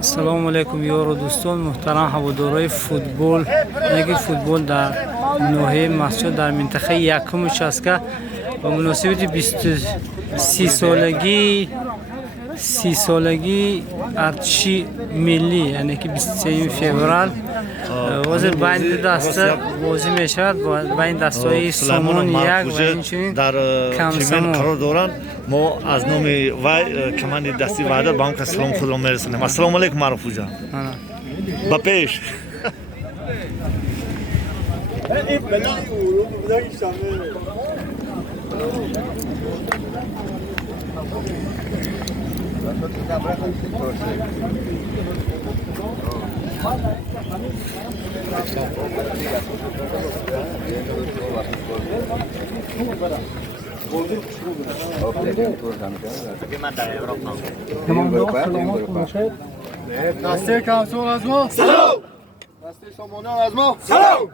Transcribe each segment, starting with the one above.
السلام علیکم یار و دوستان محترم هوادارهای فوتبال. نگی فوتبال در نوحه مسجد در منطقه یکم چسکه و مناسبت 30 سالگی ارتشی ملی، یعنی که 23 فوریه وزیر بین دسته بازی می شود بین دستای سامان یک و اینچنین در تیم قرار دارند. ما از نام وی کماند دستی وعده با هم که سلام خود را میرسونیم. السلام علیکم معروف جان. با پیش دسته کمسون از ما سلام، دسته سامانه از ما سلام.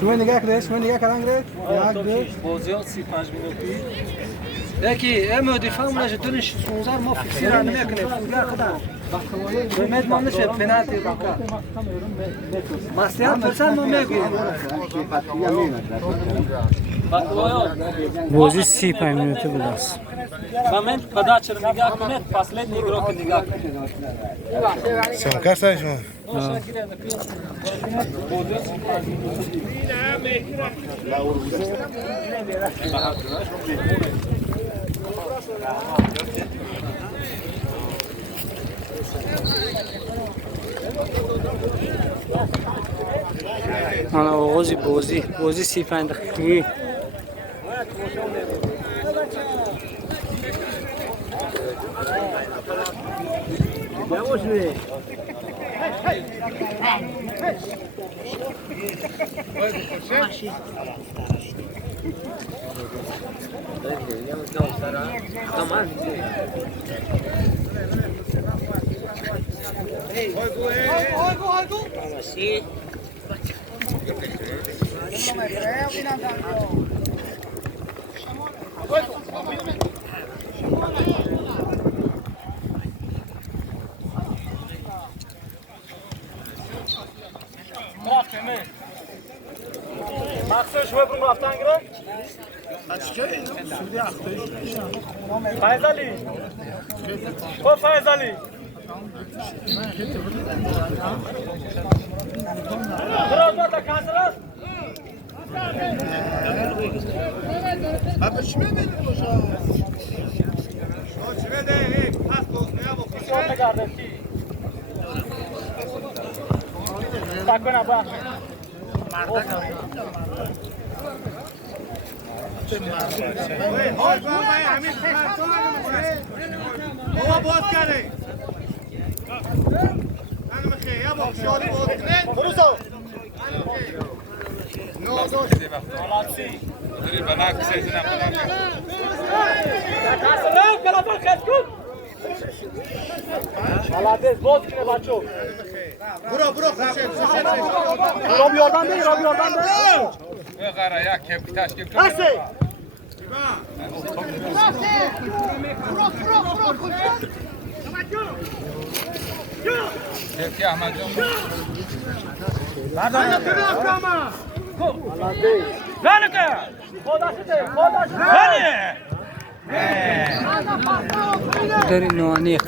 شما نگاه کرد؟ شما نگاه کردن گرد؟ بازیات 35 مینوتی یکی ام دفاع منش دونش 16 ما فیکسیر نمیکنه فوتبال خدا بمید ما نشه پنالتی بکا ماستیان فرصت ما میگیم بازی 35 مینوتی بود است. من خدا چرا نگاه کنید فاصله نگرو که نگاه کنید شما کسای شما انا آغاز بازی 35 دقیقه مخصوص شما برو رفتن گرم فیضالی خب فیضالی براز باتا کانسر است Abi şime verin boşa. Şime de pas bozmaya bak. شما نگردشی تکونه با Hoy baba همین بابا باز کرده. من میخوام یا با شالی باز کنه. بروزو. نوزوش. داری بناک سیزنه بناک سلام کلافر خیلی کن ملادز باز کنه بچو برو خوشه. رام یاردن بی بغره یک کپیتاش کپ بسه کپی احمد جان لعنته خودشه در نوانیق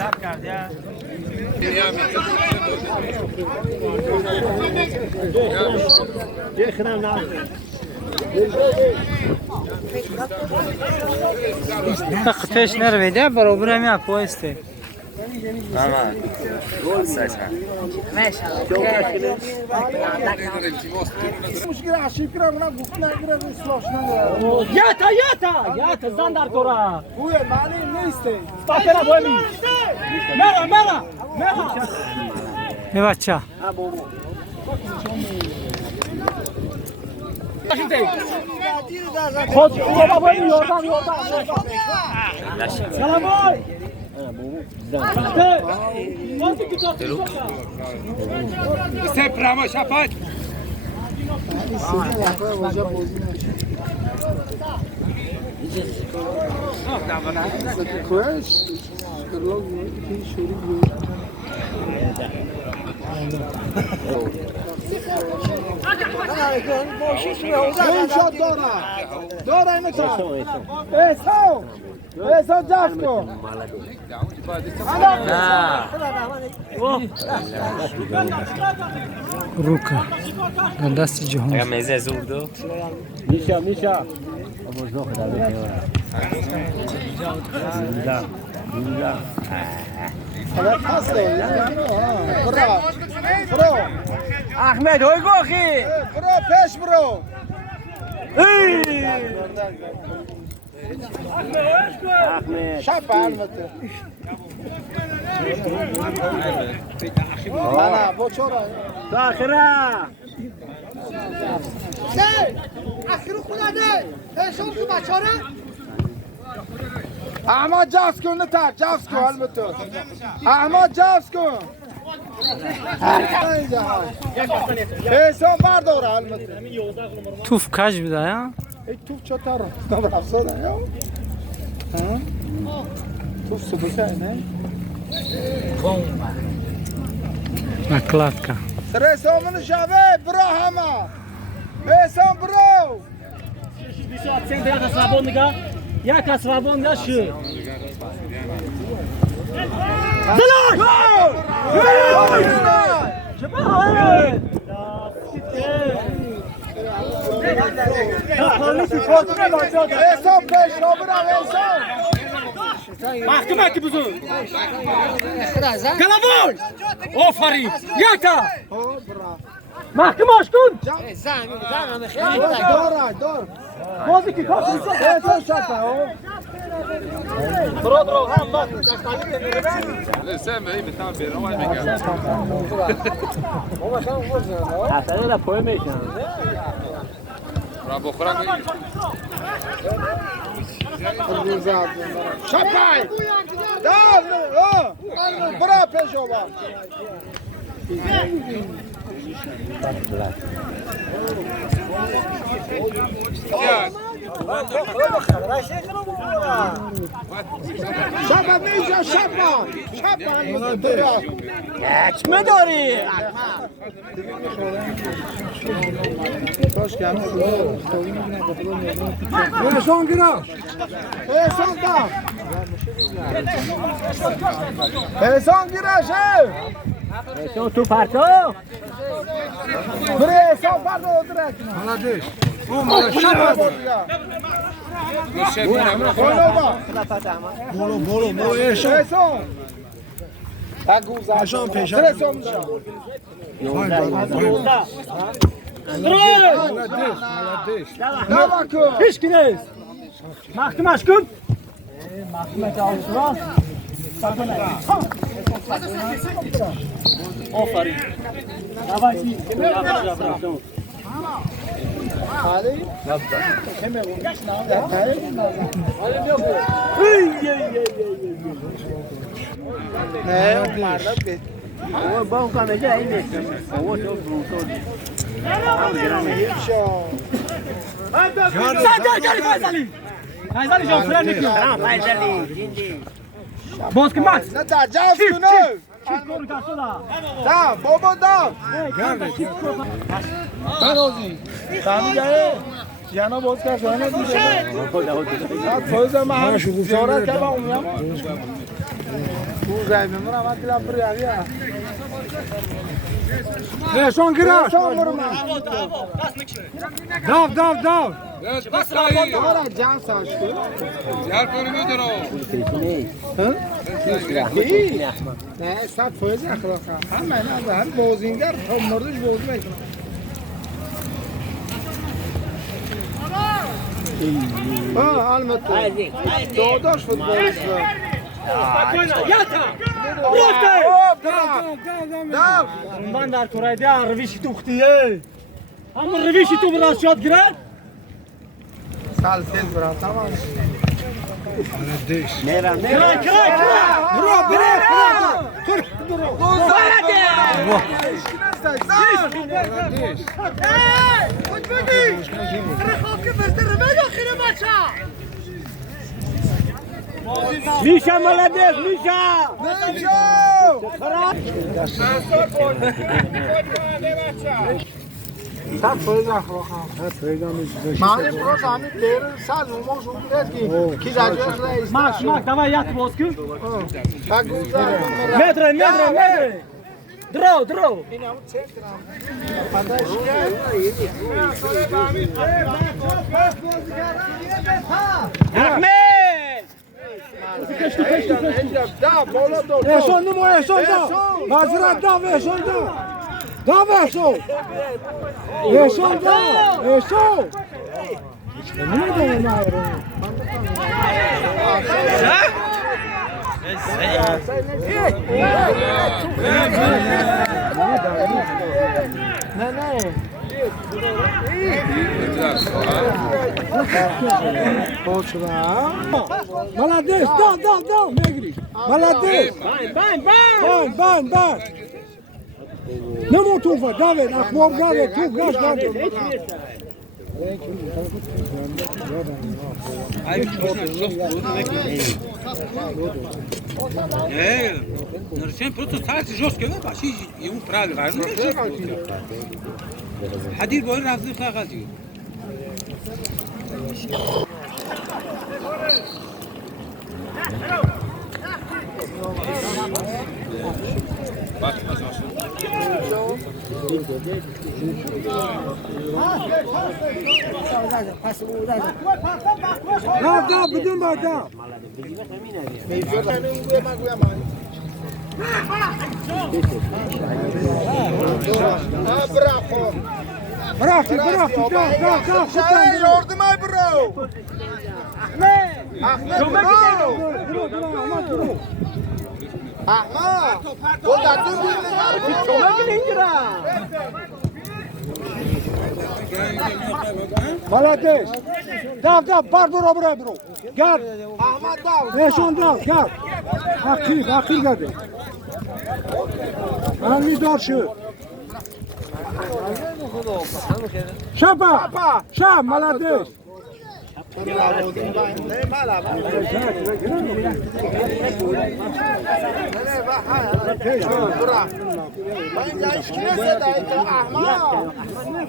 قطعش نرویده برابر همین اکوایسته یاتا زن در کورا Buyur mani نیسته. سپاکنا بومی مرا ای بچه خود بابا بومی یاردن سلام بای Sempre ama şafak. داره اینو تا ایسا ایسا جفت کن روکا دست جهان میزه زوردو برو احمد های گوخی برو پیش برو شب البته نه با چرا داخره اخیر خدا نه ایشون تو بچاره احمد جفت کن نه تر جفت کن البته احمد جفت کن ایسان برداره البته توف کج بده یا ای توف چطور نبر افساده یا توف سبکه نه نکلات که سر ایسان من شبه برو همه ایسان برو sen de yakas rabon diga yakas rabon da şu ایسان پیش رو برو ایسان Mahkum etti buzu. Kalavul. Aferin. Yata. Mahkum aşkın. دار دار Bozuk ki kapı. ایسان شبه Bro hem bak. سامع ايه بتاع بيروح بيجي Hasan da poem eşan. را بخورم شبه دار برو پیش رو برو شبه میجا شبه Geçme dori. ایسان گیره ایسان دا ایسان گیره شه Sen tu parto. بره ایسان برده او درک شبه بودیا برو ایسان ایسان پیشه ایسان میشه نه bakın Hiç kines. Mahkum aşkın. Mahkum et alışıra. Aferin. Yavaş iyi. hadi ne مرد به O bom kameja aynı. O çok brutal. Sen gel Faysali. Faysali can fren nikiyor. Tamam Faysali. Boz ki Max. نه تعجب کنه Çift koru karşıda. دا بابا دا بنازی سامی جایی جانا باز کرد جانا دیگه بعد فوز ما هم زیارت که با اونم بوزای من هم کلا بریایا نشون گیره نشون برو من داو بس راهی آره جان ساش کو یار کنی میدونم نه صد فوز اخلاق همه نه هم بازینگر هم مردش باز میکنه البته داداش فوتبالیست Yata. داو Bundan der Koray'da revişi tuxtiye. Ama revişi tu biraz şat girer. سال تیز برا تمام Kray. برو میشه ملدیس میشه معنی پروش همی دیر ساز اومو شده کی جاجوش رئیس ماش давай я твоз кун так گفتم метр درو اینم چکرام احمد دا بالا دو اشون نمو اشون دا حضرت دا اشون دا اشون молодец да мегри молодец бан نمو توفا داود اخبار داود توف گاش داود Нарушение просто ставится жестко, да? Вообще ему правильно. Хадир говорит, разных хагазил. دا بدون با دا برافتی دا yardım ay bro Ahmet o da молодец да бар برو گرد Ahmet dav نشون دا گرد حقی گرده همی دار شد شب молодец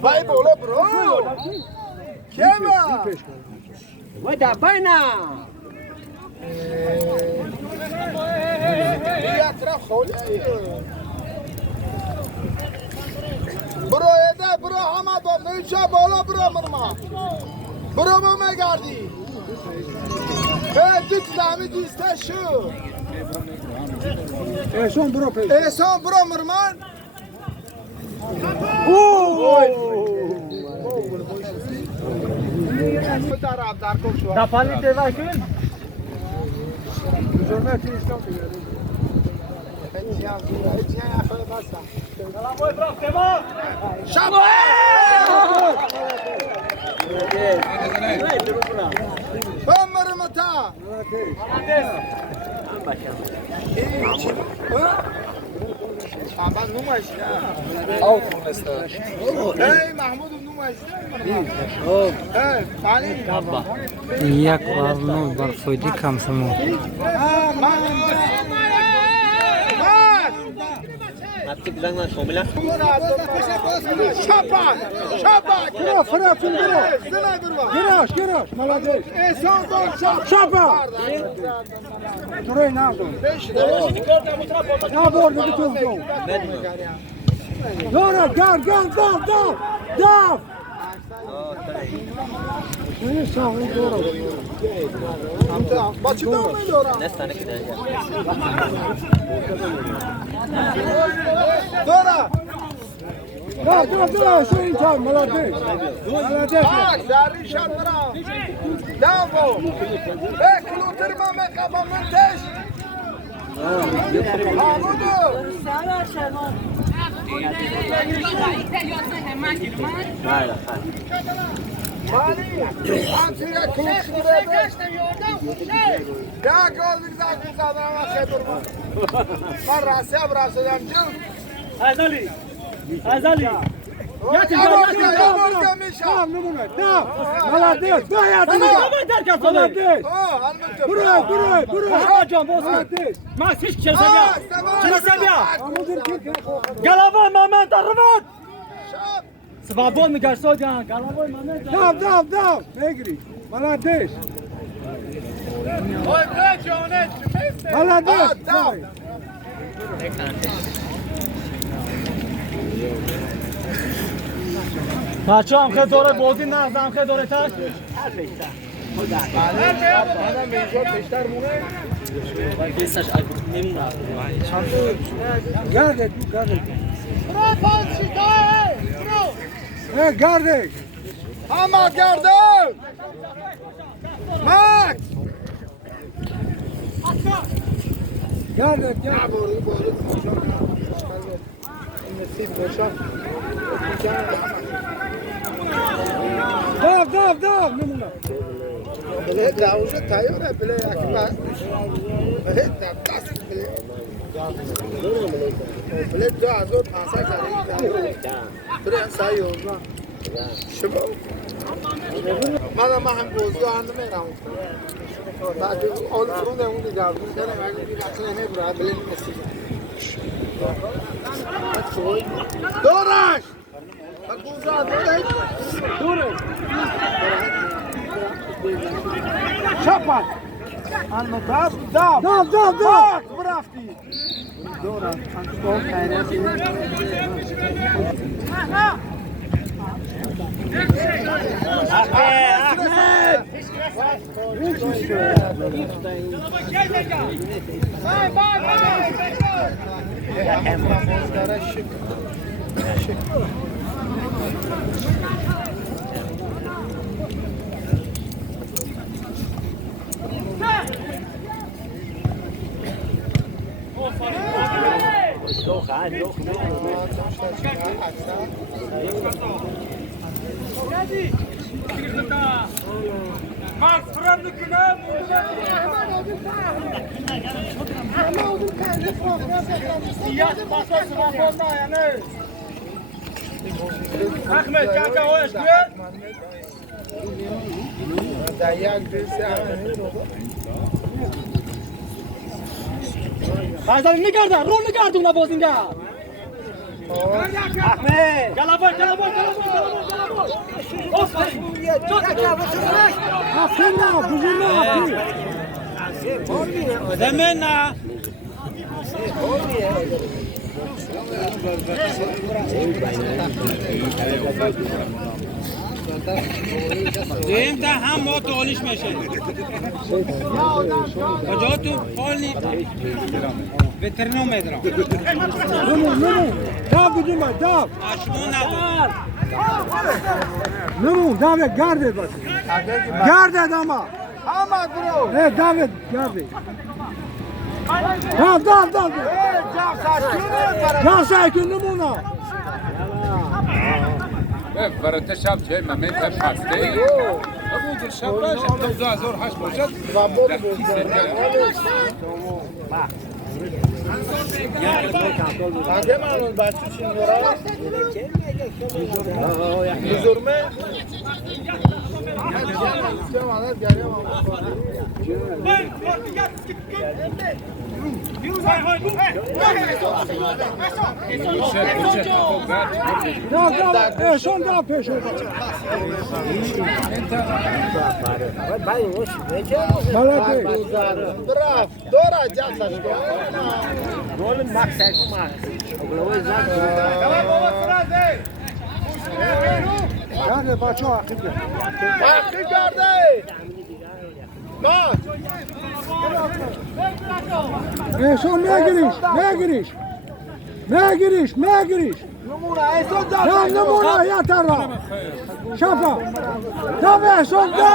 Vay bola bro. Kema. Vay da bayna. Bir atraf kholi. Bro ede bro hama ba mecha bola bro mırma. Bro mu megardi. Dit dami diste şu. Son bro pe. Son bro mırman. Da pani te vai kun? یک وارنو بر فایده کم سمو Giraş, молодец. Şapa. Durayı ne yaptın? Ne bordu bir tuzlu? Dora, gel, dav. Ne sağlı Dora. Başında mı Dora? Dora. Да, что интан, молодец. Bak, derri şartlara. Davo. Klutırma mekaba münteş. Hamudu. همچنین کلوش بوده یا گل زد زدم خیلی درمان من راسته براسدم جل Azali. Azali. Getir نمونه ملادیس Buraya can bozma. Mas hiç kimse ya. Kimse ya. Galava Mehmet Arvat. Svabon mi garso ya? Galava Mehmet. داو نگیری ملادیس ملادیس بچه هم خیلی دوره بازی نه هم خیلی دوره تر گرده گرده اما گرده مکس گرده داو نمونه بله داوشه تایاره بله اکبر بله دست بله دو ازو پاسا کاری بله سایو شما ما هم گوزی آن میرم تا اول فرود اون دیگر بود کنه ولی اصلا نمیره بله نمیسی دورش دورش شپت انو داو برافتی دورش انو خیراتی Ahmet kanka hoş geldin. Azali ne gördün? Rol ne gördün la bozinga? Ahmet. Galabor. Aferin buzurma. Zemena. دیم تا هم ما تالیش میشه کجا تو پالی وترنو میدرم داو بدیم داو اشمون نبود نمون داوید گرده بس گرده داما برو داوید گرده داو جا ساکن نمونه برات شب چه من پسته ابو شب باش 2008 باشد اگه من بچه چی میرا بزرمه شون دا پیشو براف دورا جاتش دول مکسش yani bacho akı geldi. Bak. Son ne giriş. Numara son da. Ya numara ya tarla. Şafa. Tabii son da.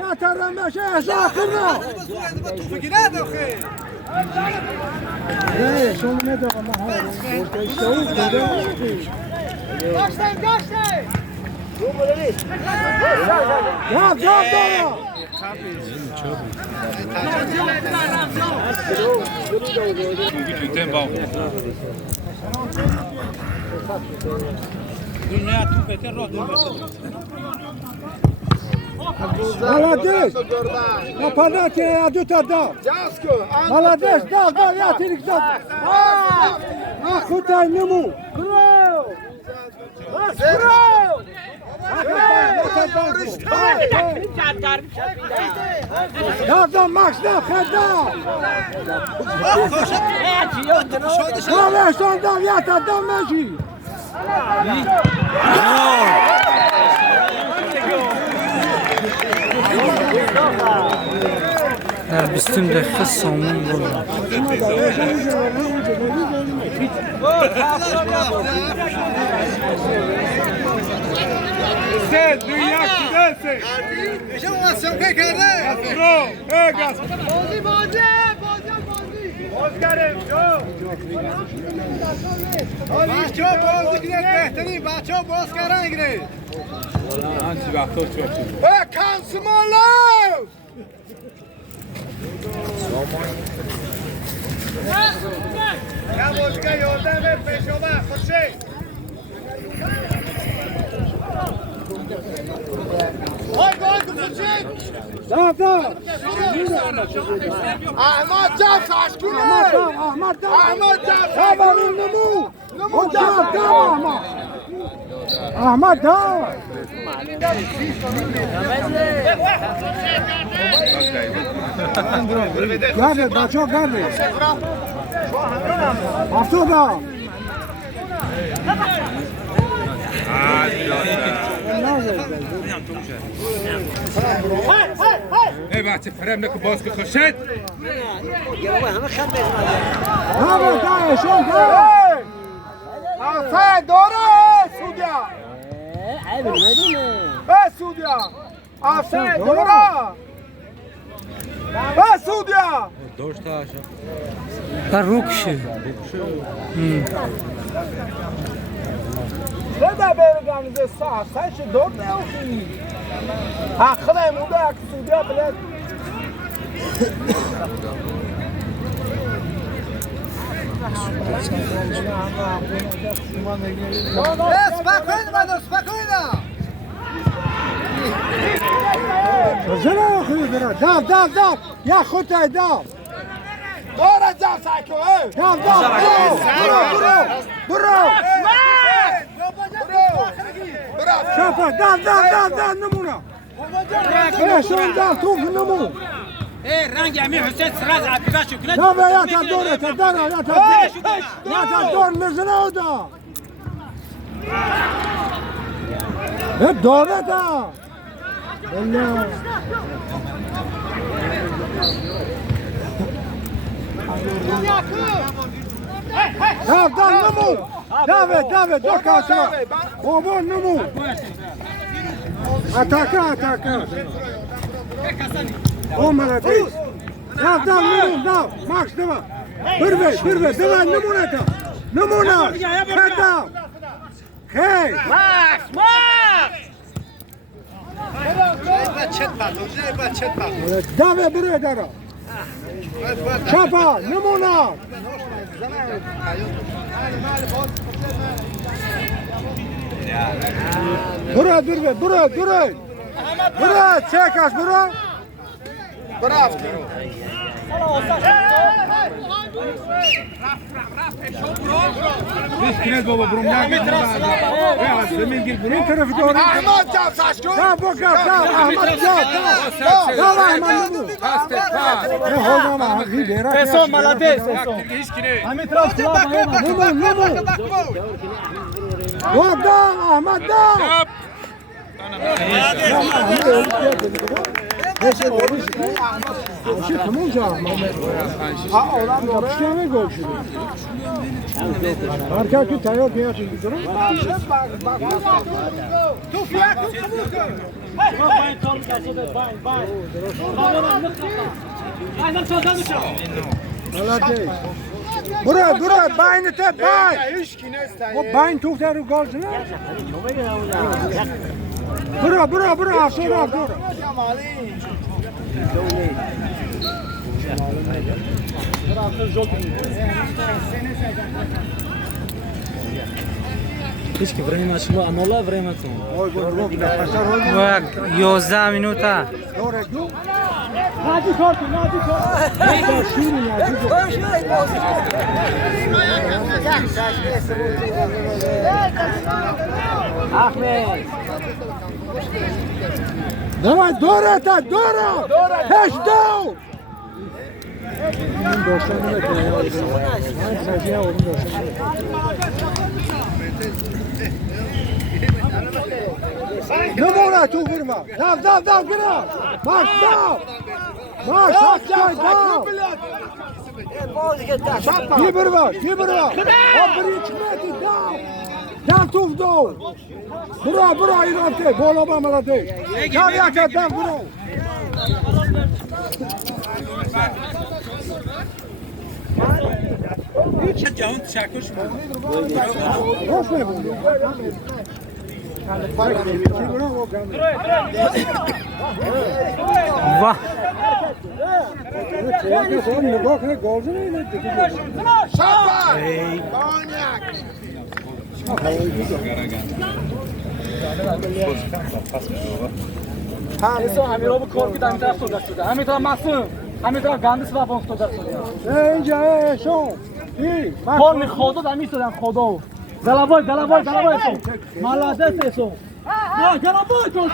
Ya tarla meşe şakırna. Son ne de ama. Orta işte o. Kaçtay. جاب دارا دنیا تو بهتر راه دو ملادش نپرداتی ادو تا دا ملادش دا یا تیریک دا خودای نمو دا ماکس دا خدا داوشتان دا یا تا دا مجی در 20 دقیقه سامون گل احمد جان خشکونه احمد جان نمو احمد جان گرده بچه ها گرده افتودا ای بچه فرم نکن باز که خوشد همه دایشون افه داره سودیا سودیا افه داره سودیا در روکشه بده برگم از ساعتش دور نیوخی آخره موده که سودیا بلد زنه آخری برا داف یا خودتای داف داره داف سایکو داف برو شفا داف نمونه شون داف توف نمو رنگ امیر حسین سراز عبیبه شکنه داف یا تا دوره تا داره یا تا دور مزنه او دا داره دا الله داف نمو داف دو کاسا بابا نمو اتاکا او ملادیس داف نمو ماکس دوا بربه دوا نمونه خدا خیر داوه بره دارا شفا نمونه برو چکاش برو برافتی کنید بابا برو این طرف داری احمد جان ساشکو احمد پسو ملادیس همین طرف نمو احمد تموم جا اولاد داره گل شده هر کی تیار بیاد میذاره تو فیا برو باین ته باین باین تو رو گل نه برا افسودا برا هیچ که время شما амола время тун. و 11 минута نادی کار کن Давай, Дора, Пеш дау! نمونه تو برما داو گرا باش داو بی برما بری چمتی داو توف داو برا ایرانته بالا با ملاده کاریاکت داو برو جهان تشکر شما خوش میبونی واه نگاه کنه گل زنه همین رو کار که دمیتر صدر شده همین تا مصوم همین تا گندس و بانک صدر شده اینجا شو کار خدا دمی شدن خدا دلابای ملادت ایسو نه دلابای تو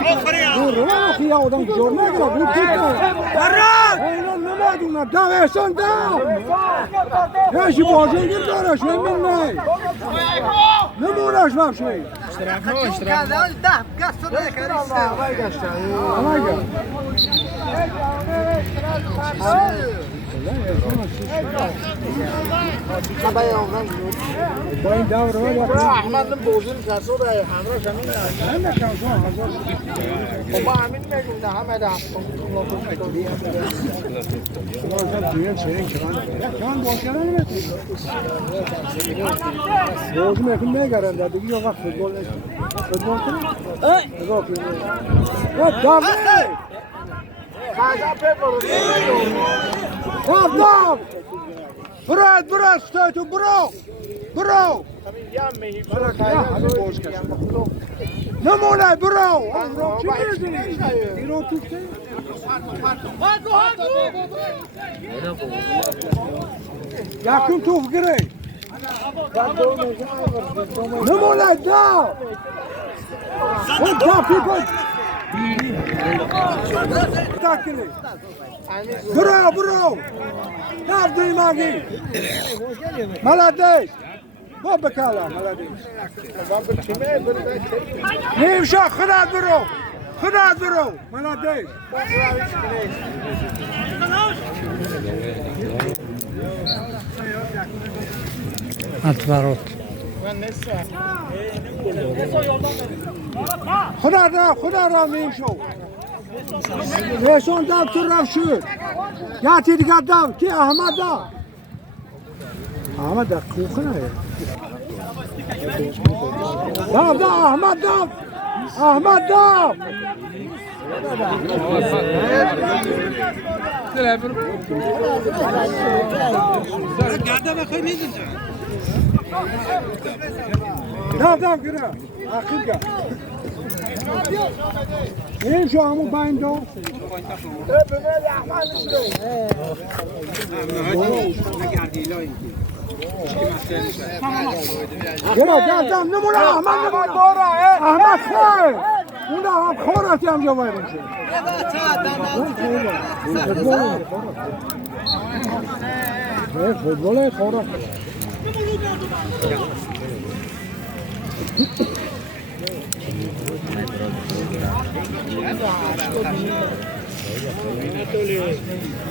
روحی آدم جور نگیره بود اینا نمادونه دوشون هیچی بازنگیر دارش نمونه نمونش باشی با این دور احمد بوزن کسو ده همراه شمین با همین میگم ده همه ده بازی میکنم میگردن در دیگه وقت فوتبال کنم نگاه کنم داوید داو برو استایتو برو نمونه برو چی میزنی؟ ایرو توفته؟ یکم توف گره نمونه داو اون کافی کن تاکلی برو داو دوی ماگی ملادش ما بکالا ملادش نیمشا خداد برو ملادش اتبارات خدا را نیمشو نیشون داو تو رفت شد یا تی دیگه داو کی احمد احمد کوخه نه داو احمد داو گرده بخوای میدین داو گره اخیر گره این شو همون باین دو گردم نمونه احمد خیر اون هم خورتی هم جوای باشه فوتبال خورت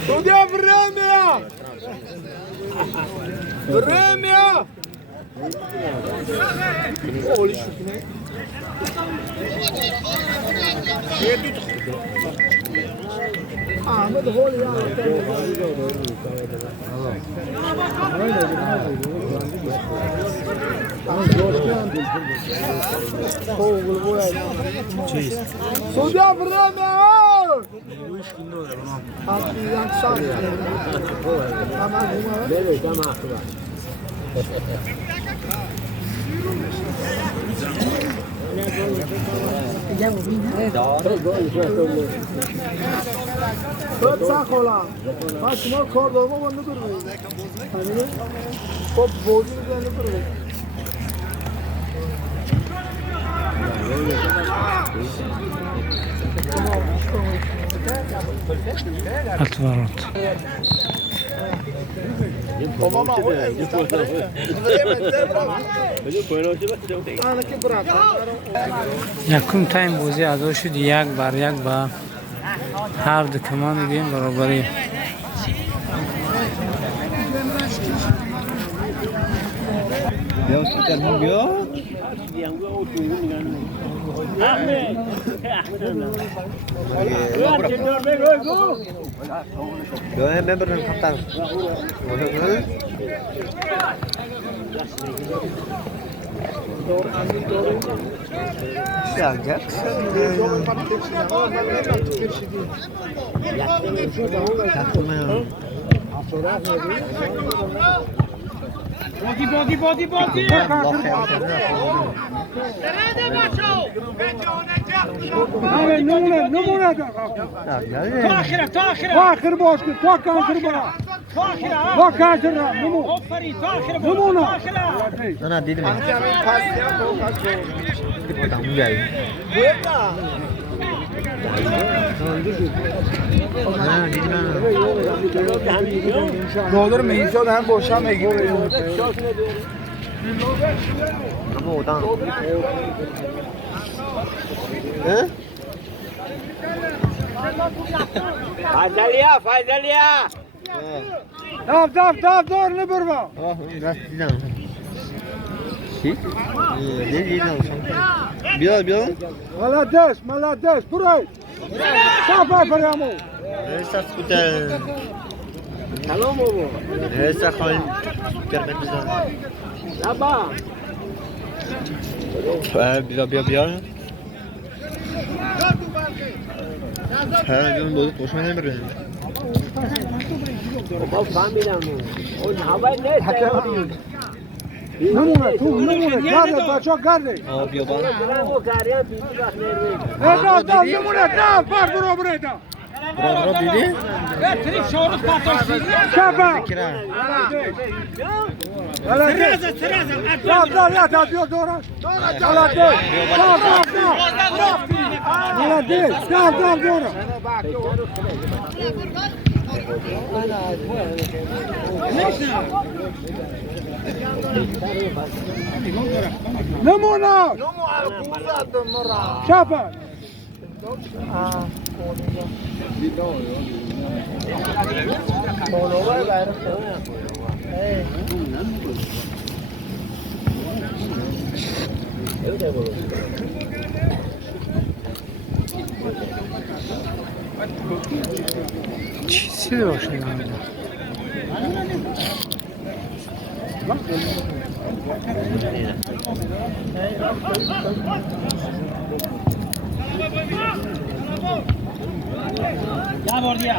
Судья время! Время! احمد هول یا سعودی برنامه Çok sağ ola. Başıma kordoma bana durmuyor. Hani o bozun üzerine duruyor. التورط Babama o یکم تایم بازی ادا شد 1 بر 1 با هر دو کمان گیم برابری بادی نمونه تاخر باش کن تا کانتر برا تا کانتر را نمونه نه دیدم دولار میزان هم باشم میگیم فایزلیا داف دور نبرما دیدم چی؟ دیدم بیا ملادش برای صافا فرامو رئیس اسکوتر سلام بابا رئیس خان کرمت بزن بیا جون بود خوش نمیبره بابا فهمیدم اون هوای نیست نمونه گرده بچه گرده بیا با نمونه بار برو برده برو دیدی؟ شبا دار بیا دورش دار دورش نمونه شبا چیزی باشه نمیده Ya bordia.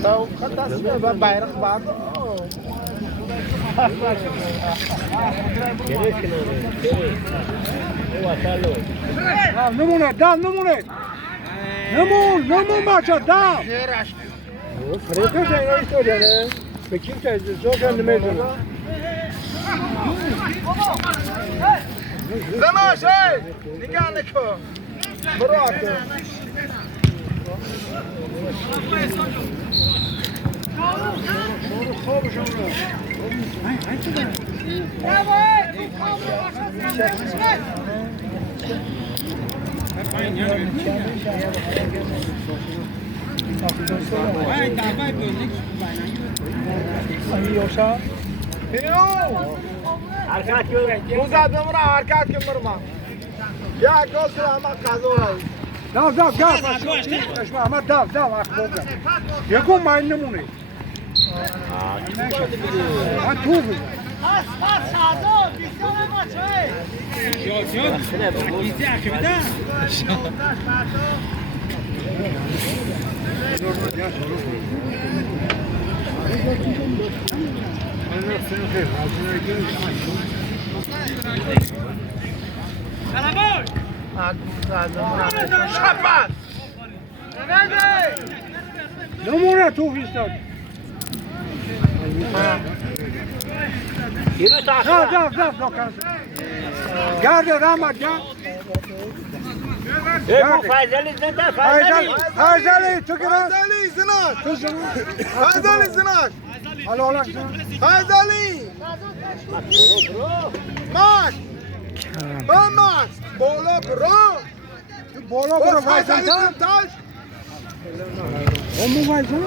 Tahu kata sudah bayrak baru. Numune, numune. Numun maça dal. Freka da isto da ne. Pekin ta zoga ne medo. Zama şey. Nikan ne ko. Bırak. حرکت کن موزد بمونه حرکت کن برما یا گل تو اما قضا داو داو داو اشما احمد داو داو اخبار یکم من نمونه من تو بودم نمونه تو بیستاد داو داو داو داو گرده رحمت گرد فایزلی تو گرد فایزلی زناش تو زمان فایزلی زناش حالا حالا زمان فایزلی ماش با ماش بالا برو بالا برو فایزلی وایزن زناش همون وایزن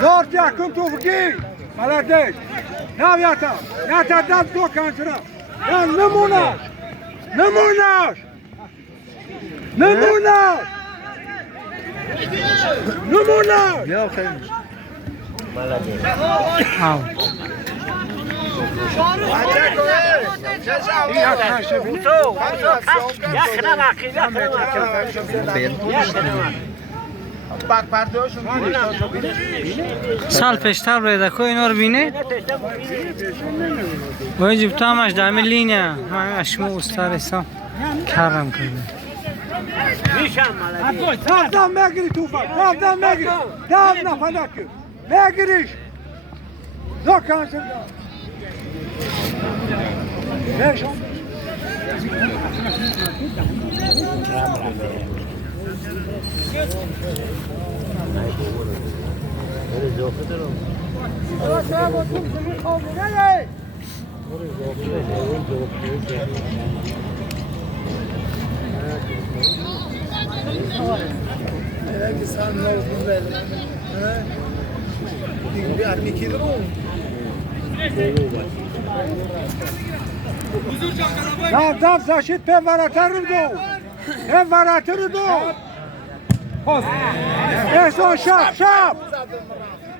دار جاکم تو بگی ملدش نویاتا نتا دل تو کنسرا یا نمونش نمونش نمونش نمونش یا خیلی سال پیشتر روی دکو اینا رو بینه وای تو همش دامه لینه من اشمو استاد حسام کارم کرده دام مگری تو فر دام مگری دام نفنک مگریش دو کنسر نشون دام زاشید به وراتر رو دو به وراتر رو دو احسان شب شب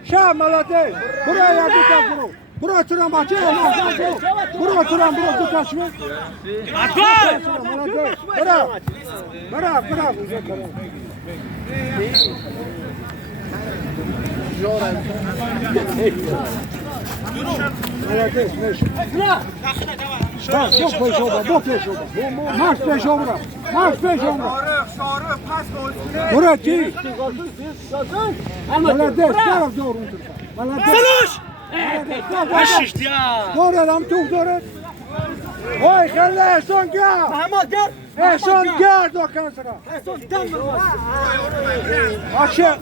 شب ملاده برو یا دو برو برو ترام بچه برو ترام برو دو تاشو برو برو برو ملاده مش بو پیشو بو پیشو ماش پیشو برو ماش پیشو برو برو کی ملاده طرف دور اون ملاده سلوش بشش دیا دور ادم تو دور وای خله احسان گرد محمد گرد احسان گرد و کنسرا احسان دم آشه نه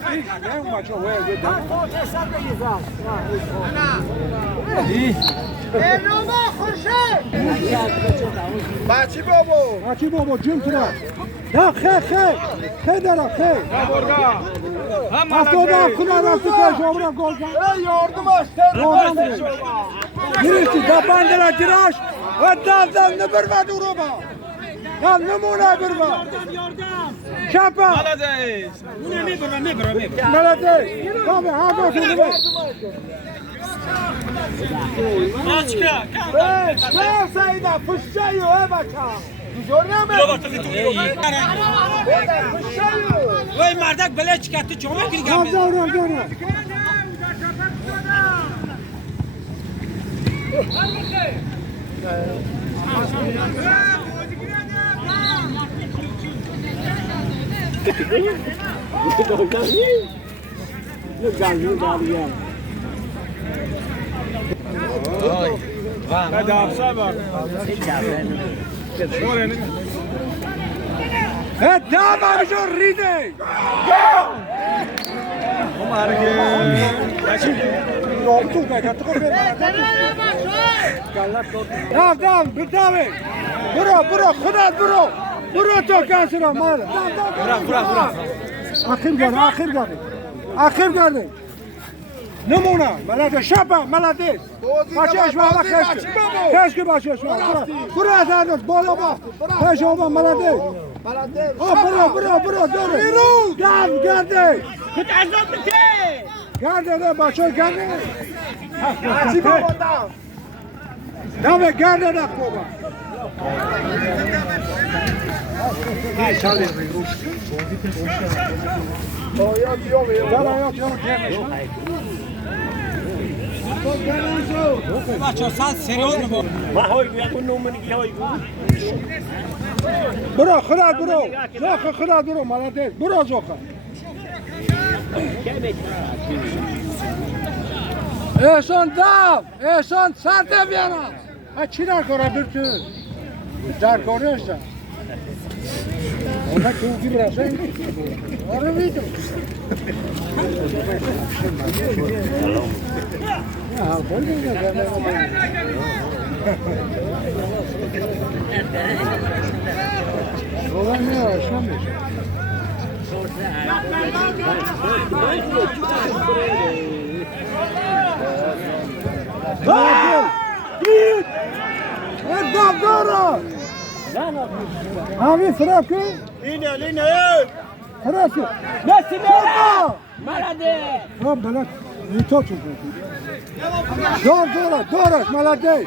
بچه وای دم امروز خوشه بچی بابا بچی بابا جیم ترا نه خه درا خه افتاده کنه راستی که جامرا گل کن یاردم است گریشتی دبان درا گراش و دازم نبر و دورو با دم نمونه بر با شپا ملده کامه ها دو تو نه سعیده پشته یو بچه وای مردک بله چی کرد تو جامعه گیری گم دورو دام همینجور ریده دام بردامه برو خودت برو تو کسی را مال برو آخر گرده نمونه ملده شبه ملده بچهش بابا کشکی بچهش بابا برو ازانوش بالا با کش بابا ملده برو داره دام گرده خود عذاب بده گرده ده بچه گرده دامه گرده ده بابا بچه ساعت سریال رو برو خودت برو ملده برو زوخه احسان سرده بیانا چی در کاره برتون در کاره اشتن اونا که اوکی برسه آره بیدو دام دارو همین فرق کن لینه فرق کن نسی میره ملده بلد تو چون دارش ملده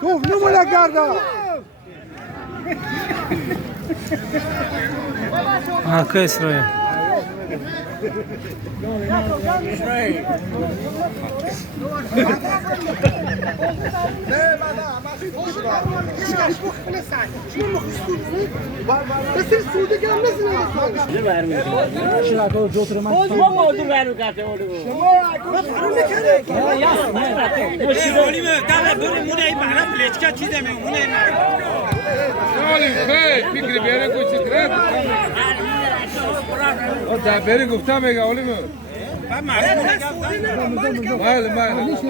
تو نمونه گرده Hakkı İsrail. فکر بیاره کوچی تره دا بری گفتم میگه اولی مو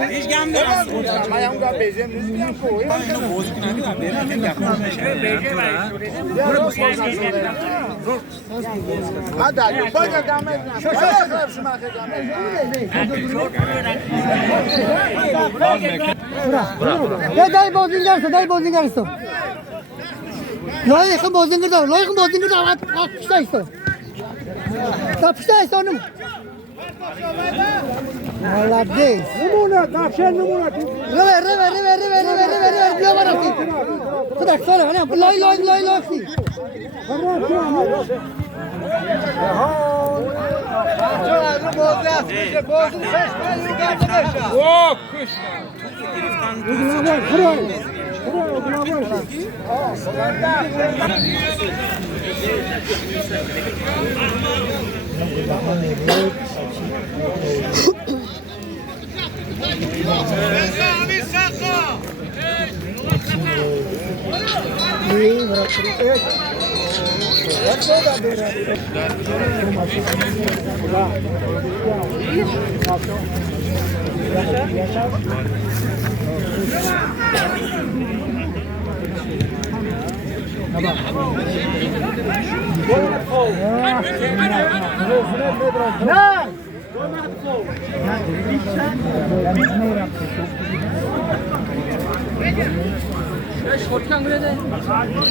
هیچ گام نمیشه ما هم گام بیزم نیستیم کوی اینو بازی کنیم هذا باقي دامه شو شما دای بازی درس لایق بازی کرد تا پشت ایستانم ملده نمونه داشته نمونه رو بیا برسی خدا اکساره لای سی اوه کش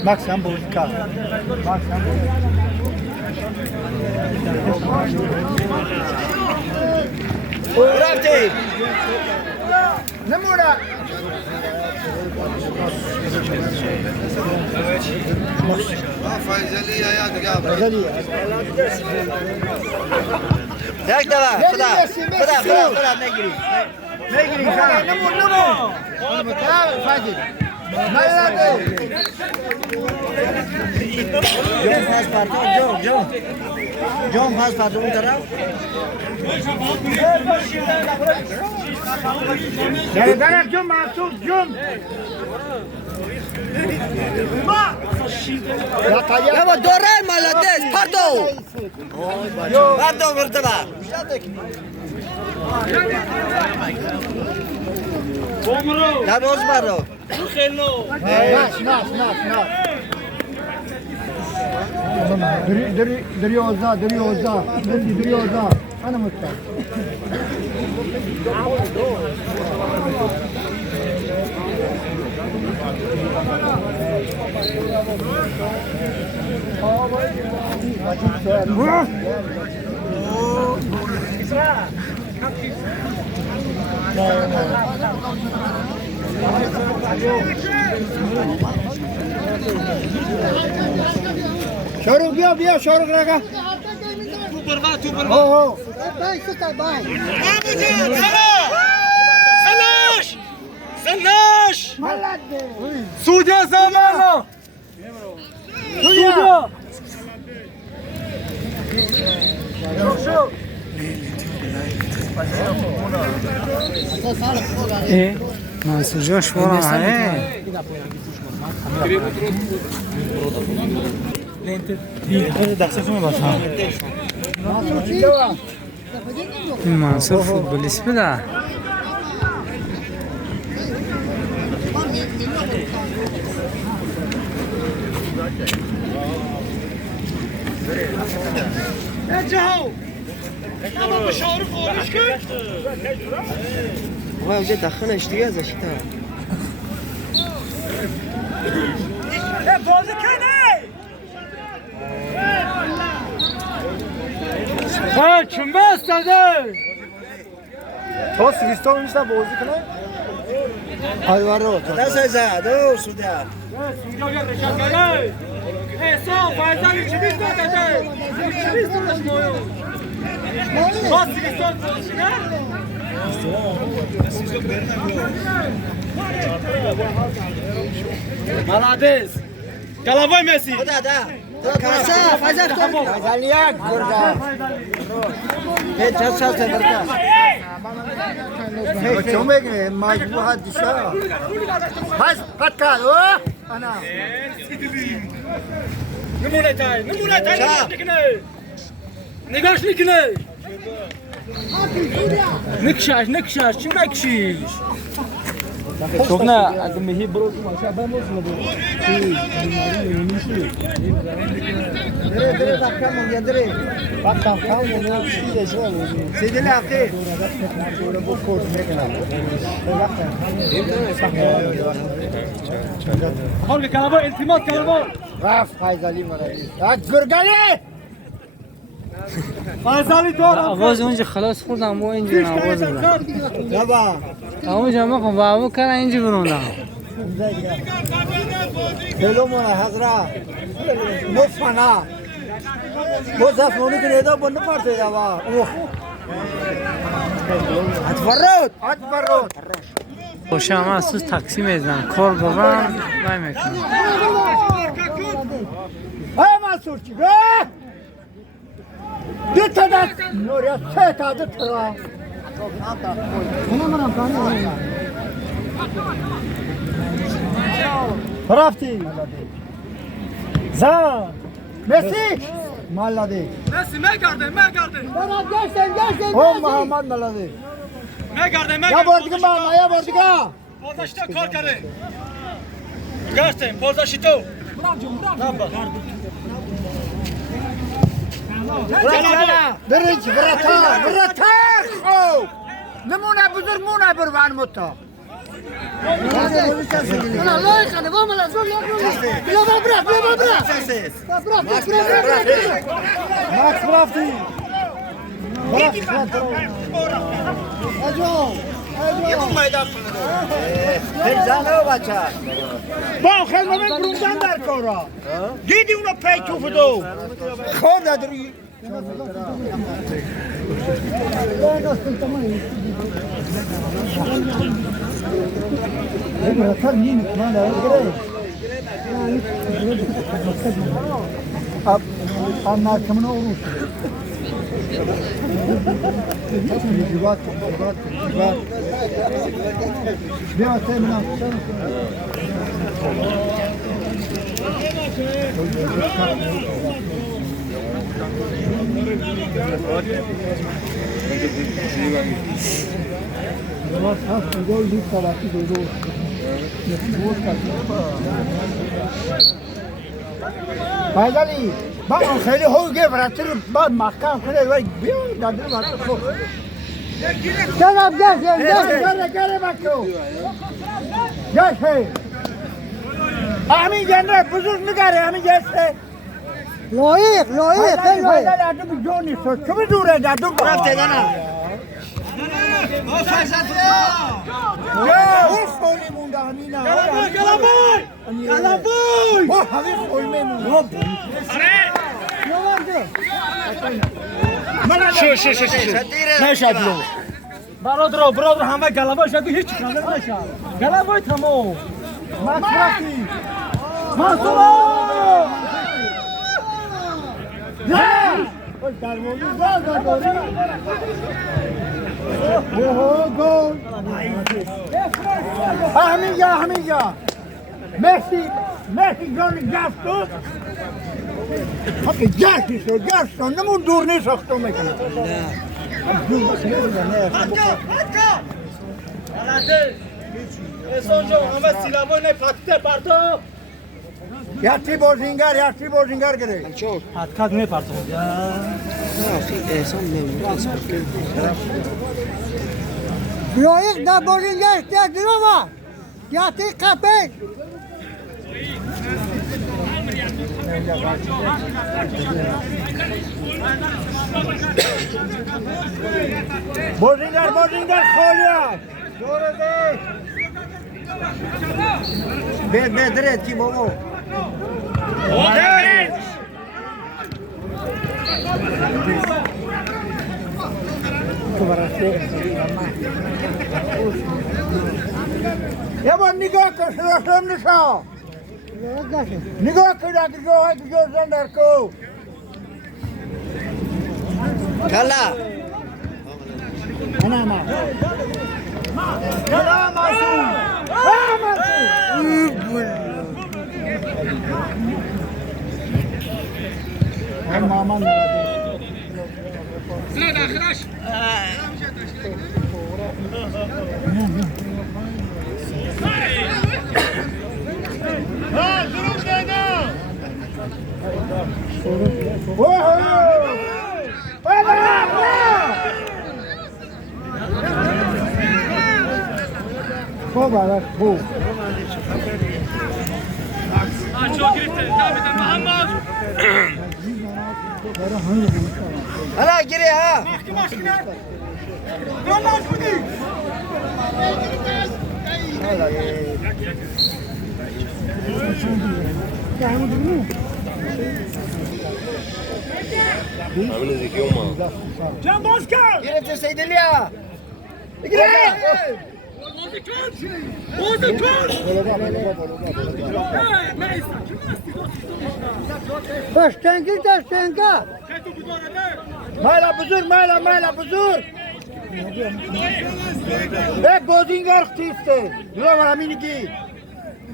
Max Hamburg K. Max Hamburg. رفتی نمونه یک دفعه خدا نگیری نمو فاضل جام پاس پاتو اون طرف درک جون محسوب جون بابا دوره молодец پردو ورده با نباز برو دريوزا انا مستعد شاروخ بیا شاروخ رگا تو بروا سناش سودیا زمانو سودیا منصور جان شما این منصور فوتبالیست بوده ما وجد دخلش دیگه ازش تا بازی کنه ها چون بستده تو سویستان میشه بازی کنه آلوارو دست زد سودا سودا رشاگره حساب فایزالی چی می‌کنه باز سویستان بازی نه молодец головой Месси да каса файзат файзалияк бурда чаша бурда شو میگه مجبور دیشا پس پتکال انا نمونه تای نگاش نکنه نکشاش چی نکشیش شوف نه اگه میهی برو تو ماشا بموز نبود دره دکم میگه دره وقت کام میگه چی شو سیدی لافته بو کوت میکنه خالق کلابا التماس کلابا رفت فایزالی مرادی گرگالی فایزالی دور آواز اونجا خلاص خوردم ما اینجا آواز بودم بابا اونجا ما خب بابا کردن اینجا بروندم هلو مانا حضرت مفنا بوزاف مونی که نیدا بند پارته داوا اتفرد خوشم از سوز تاکسی میزنم کار بابام نمیکنم های منصور چی دو تا دست نوریا سه تا دو تا رفتی زن مسی مالادی مسی میگرده برات گشتن او محمد مالادی میگرده یا بار دیگه ماما یا بار دیگه پوزاشتا کار کرده گشتن پوزاشتو برنج برتا خو نمونه بزرگ مونه بروان متا ماکس برافتی با خیلی من بروندن در کارا دیدی اونو پی توف دو خود نداری Anlar kimine olur? Civat. Bir atayım lan. فایزلی با خیلی هوگه براتر بعد محکم کنه و بیو دادن واسه خود جناب گره بکو جاشه همین جناب بزرگ نگره همین جاشه لایق خیلی لایق دادم جونی سو چه دوره دادم رفته دانا اوف کولی مونده همینا گلابوی همین کولی مونده نشد لو برادر همه گلابا شد هیچ خبر نشد گلابای تمام مطرقی منصور نه دروازه اوه گل همینجا مسی جان گفتو حقی گشتو نمون دور نیست اختو میکنه احسان جان همه سیلابای نپاکته پرتو یکی بازینگر گره حدکت نپرتو لایق در بازینگر در دروما یکی قپش بازینگر خالیه دوره ده بدرد کی بابا یه بار نگاه کن شراسم نشا نگاه کن اگر جوهای بجور زندر کو کلا انا ما کلا معصوم ماما لا داخلش هلا جري ها جان باز کن گرفت سید الیا داشتنگا مالا بزرگ بازینگر اختیسته دلو همینگی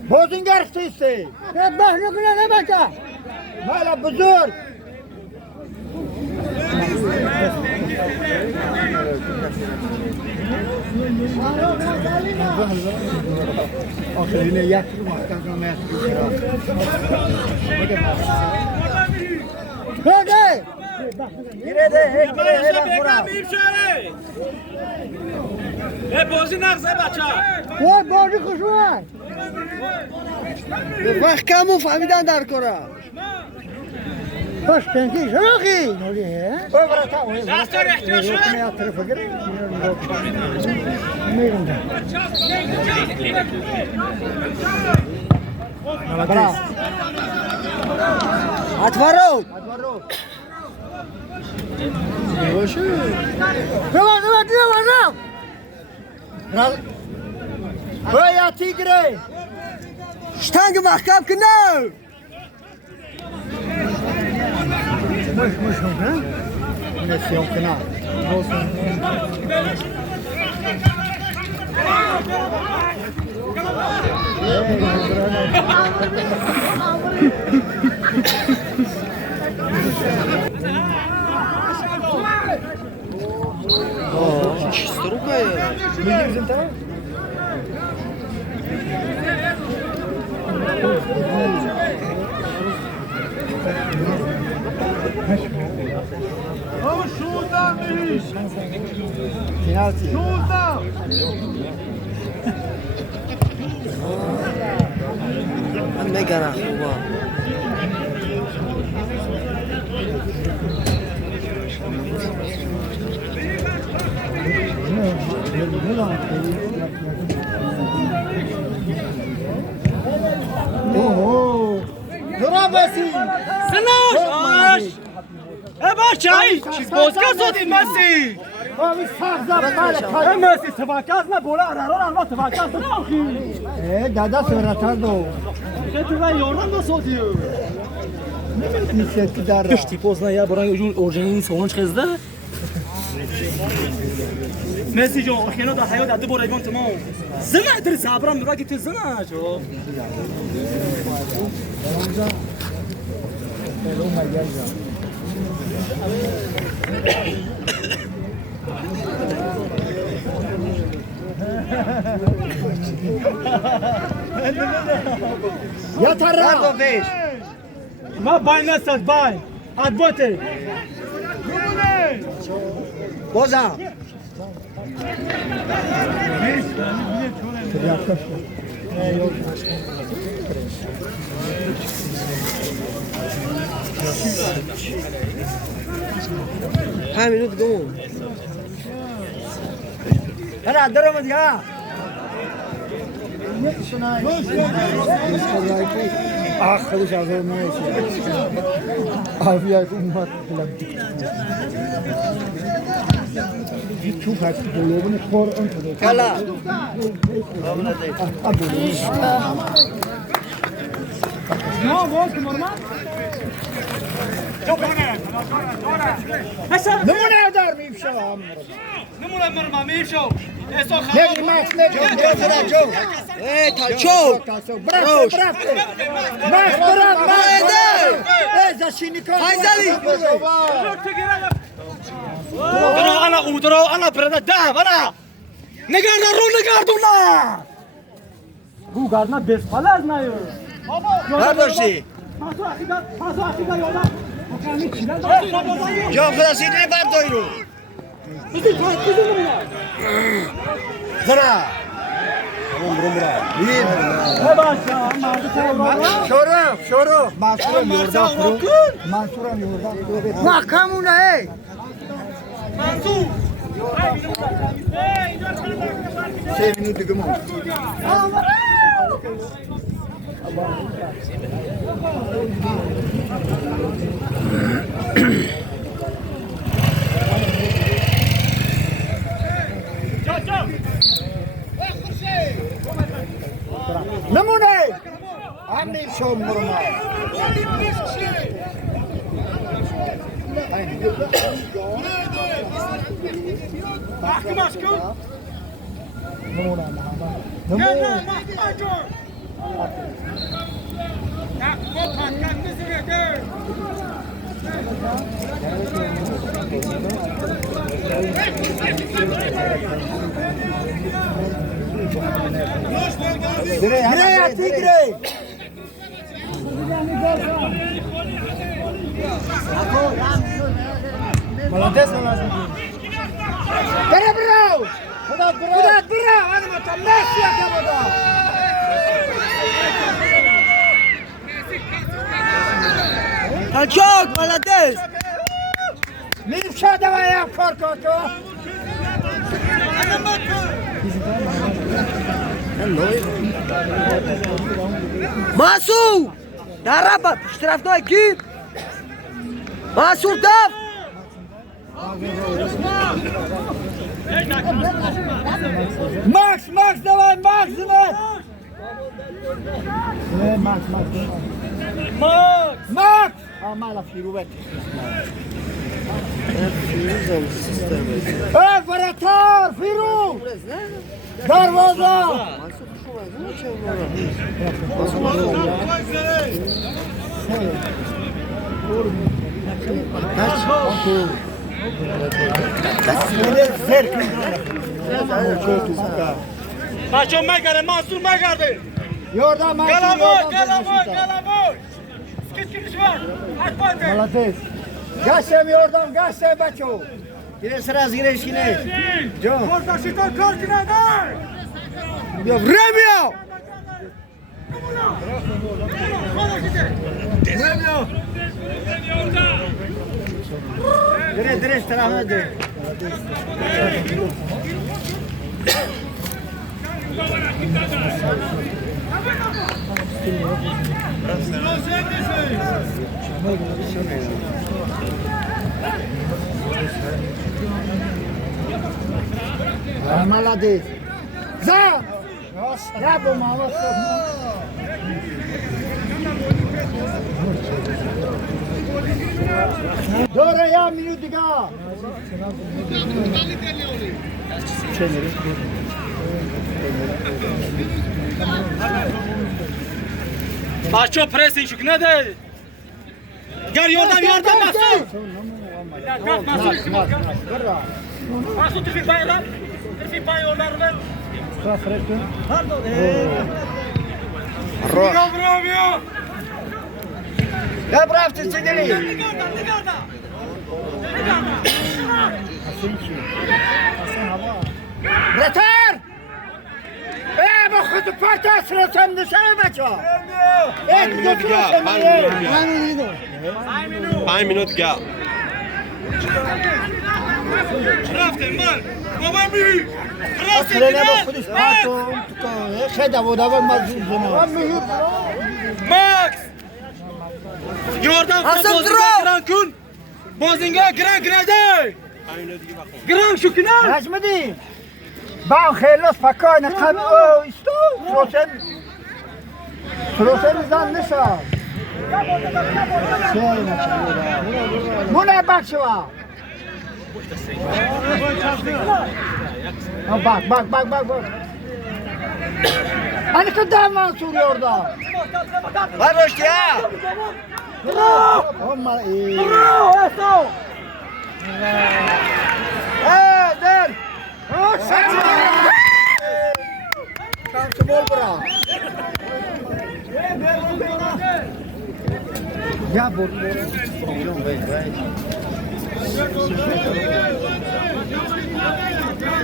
بازینگر اختیسته بحنو کنه نبکه مالا بزرگ آخرین یک رو محکم رو بده گیره ده بازی نغزه بچه بازی خوشوان محکم رو فهمیدن در کره باش تنکی شراخی نوری دستار احتیاج شد میرون ده اتوارو یا تیگره شتنگ محکم کنه مش ها نسيهم كنا سناش باشای چیز بازکا سودی مسی مسی تفاکاز نه بولا راران ما تفاکاز نه آخی دادا سرطان دو که تو یاران دو سودی نیست در کشتی پوز نه یا برای جون اورجینی سونج خزده مسی جو اخینا در حیات عدو برای تمام زنه در صبرم نگاه که تو زنه جو یا ترا ما باین است باین ادوته بازم همین دیگه هلا درم دیگه خودش از اون میشه عافیت اومد شوف هات بلوغن خور انت كلا ما وقت مرمى نمونه دار میفشه نمونه مرمى میشو نگی ماکس نگی جو تا برافو ماکس برافو ای زشینی کار انا برده دهم انا نگردن رو نگردونا رو گردنا بس پلاز نیو برداشتی پاسو اخیگا یادم جا خدا سیدنی بردایی رو زرا شروع منصورم یوردان نه کمونه ای منصور 3 minut دیگه مون نمونه همین شو مرما نمونه Грея, ты грей! Молодец, молодец. Перебрал! Куда отбирал? Анима, там Месси кого-то! Качок, молодец! Миша, давай я в корку! Масу! Дараба, штрафной кип! Масур дав! Макс, давай, Макс, давай! Макс! А, мало фирувет. Вратар, фиру! Дарвоза! بچه مگره منصور مگرده Yordan Mansur, گلابوی yordan گلابوی Mansur. گلابوی سکیت کیش var aç baydı Молодец. Гасем yordan, гасем бачо. Гирес раз, гирес кине. Джо. Orada şitan korkuna da Я время! Dire, dire, tarafına dire. Молодец. За! Я бы молодец. Doğru ya minut diga. بچه پرسین شو نه ده گر یاردم یاردم مسعود مسعود ترفیق پای یاردم ترفیق پای یاردم رو بر پardon برو بیا Ya bıraktı çekili. Yeter! Bu kutu parça sırasam dışarı bacı. Et götürüyorsun beni. Ein Minute gel. رفتیم من بابا می Aslene bak kutu parça. Şeda bu da var mazlum zona. ماکس یاردم Hasan بازینگا Dro! گران کن بازینگا گران گرده گران شو کنار Necmedi. Ben hayırlı fakir ne kan o isto. Prosen zannışa. Bu ne bakşıva? Bak. Hani kadar Mansur orada? Var hoş ya. Ama برو استو der. Kanka bol bura. Ya bol.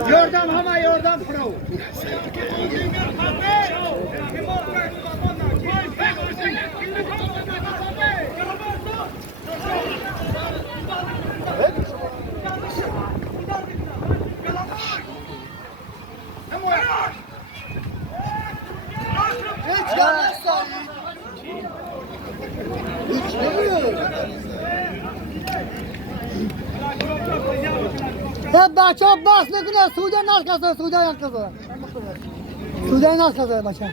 Yordan hava yordan pro. Ya bachcha bas nikne suda nas kasa suda yan kasa. Suda nas kasa bachcha.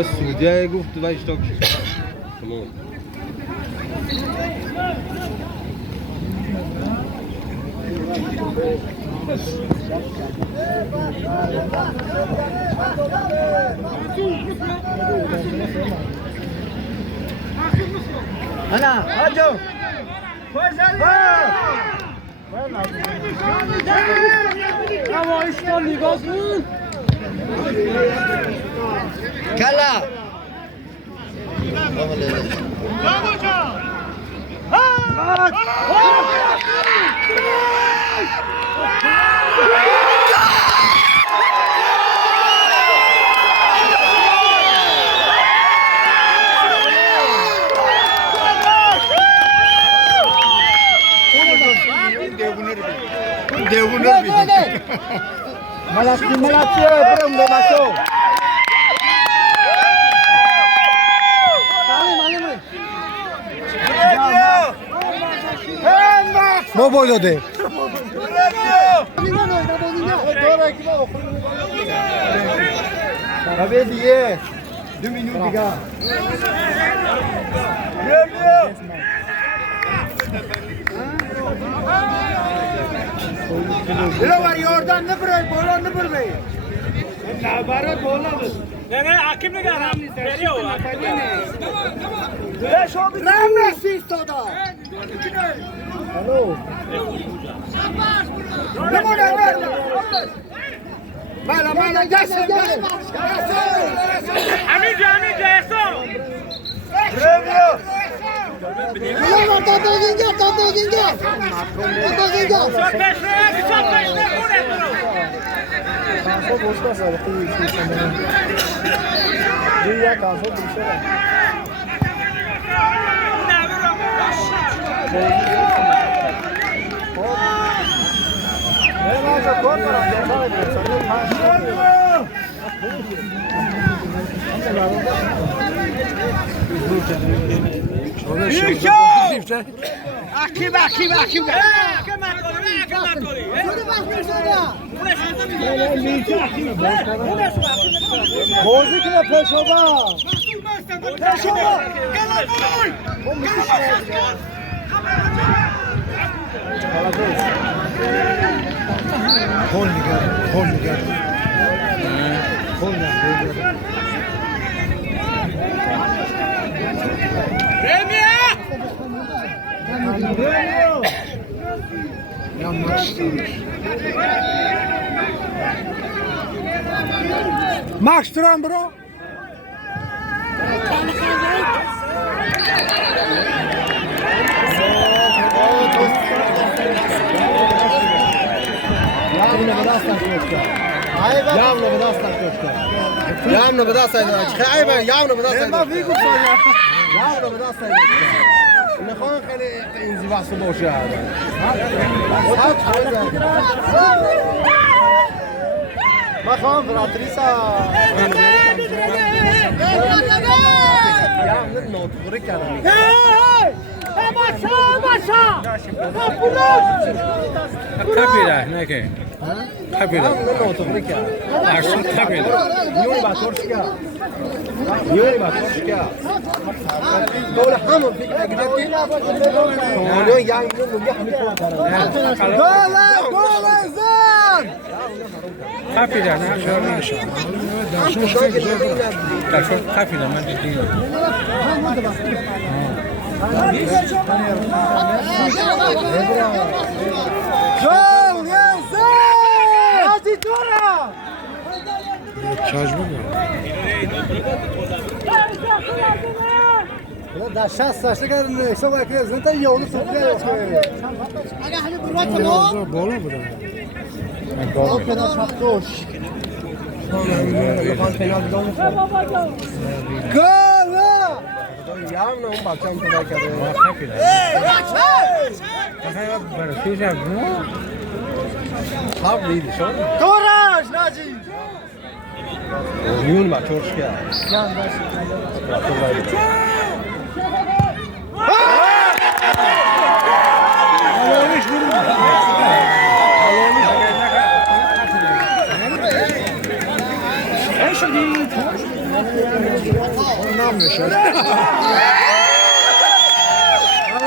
السعودية گفت تو اشتاق تمام Ana hadi. اما اشتان نگاه کن Kala. Malaki, belum dia masuk. Bu boyda değil. Tabii diye. 2 minut diga. Bilo var yordan ne bırak, bolan ne bırak. Ne var bolan? نه نه حکیم نگرم بریو رام ایستادا نمونه مالا جسم همین جیسو Yalla tabeginga çok peşne kure duru Akib بازی کنه پشوبا خول نگرد Max Turan bro. Явно بداستید. خیلی явно بداستید. ما فیگو سایا. явно بداستید. میخوام خیلی انزواج باشه. ما خواهم براتریسا. явно نوتوری کردم. Kapira, ne ki? Kapira. نوتوری کردم. Aşın kapira. یوری با ترکیه. یوری با ترکیه. دول همون فکر کردیم که اونو یانگ میگه همین کار دارن. گل زن. Kapira, ne şöyle ne şu. Kapira, ben de değilim. Gol yazın. Hadi Tora. Da 60 سالشه کردن حساب کرد زن تا یهو سوخته اگه همین برات کنه بالا بوده او پنال شفتوش گل. явно اون بچه‌ام پیدا کرده. خب دیدی شو. Courage Naci. یون با ترکیه.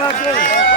Allah